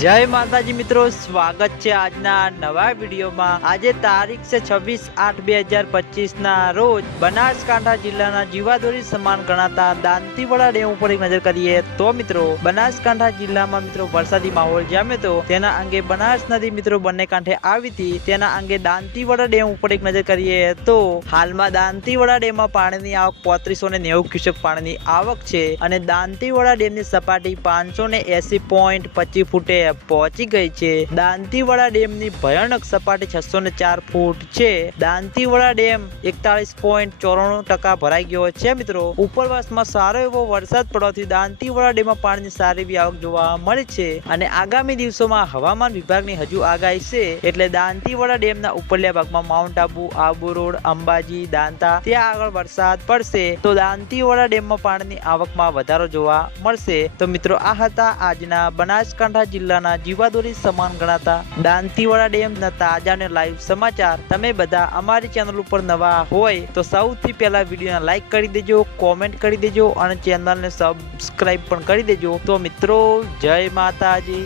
જય માતાજી મિત્રો, સ્વાગત છે આજના નવા વિડીયોમાં. આજે તારીખ છે છવ્વીસ આઠ બે હજાર પચીસ ના રોજ બનાસકાંઠા જિલ્લાના જીવાદોરી સમાન ગણાતા દાંતીવાડા ડેમ ઉપર એક નજર કરીએ તો મિત્રો, બનાસકાંઠા જિલ્લામાં મિત્રો વરસાદી માહોલ જામ્યો તો તેના અંગે બનાસ નદી મિત્રો બંને કાંઠે આવી હતી. તેના અંગે દાંતીવાડા ડેમ ઉપર એક નજર કરીએ તો હાલમાં દાંતીવાડા ડેમમાં પાણીની આવક પોત્રીસો ને નેવું ક્યુસેક પાણીની આવક છે અને દાંતીવાડા ડેમની સપાટી પાંચસો ને એસી પોઈન્ટ પચીસ ફૂટે પહોંચી ગઈ છે. દાંતીવાડા ડેમની ભયાનક સપાટી છસો ફૂટ છે. દાંતીવાડા ડેમ એકતાલીસ પોઈન્ટ ચોરાણું ટકા ભરાઈ ગયો છે મિત્રો. ઉપરવાસમાં સારો એવો વરસાદ પડવાથી દાંતીવાડા ડેમમાં પાણીની સારી એવી આવક જોવા મળે છે અને આગામી દિવસોમાં હવામાન વિભાગની હજુ આગાહી છે એટલે દાંતીવાડા ડેમના ઉપરલ્યા ભાગમાં માઉન્ટ આબુ આબુ રોડ, અંબાજી, દાંતા, ત્યાં આગળ વરસાદ પડશે. તો દાંતીવાડા ડેમમાં પાણીની આવકમાં વધારો જોવા મળશે. તો મિત્રો આ હતા આજના બનાસકાંઠા જિલ્લાના જીવાદોરી સમાન ગણાતા દાંતીવાડા ડેમના તાજા અને લાઈવ સમાચાર. તમે બધા અમારી ચેનલ ઉપર નવા હોય તો સૌથી પહેલા વિડીયોને લાઈક કરી દેજો કોમેન્ટ કરી દેજો અને ચેનલને સબસ્ક્રાઈબ પણ કરી દેજો. તો મિત્રો, જય માતાજી.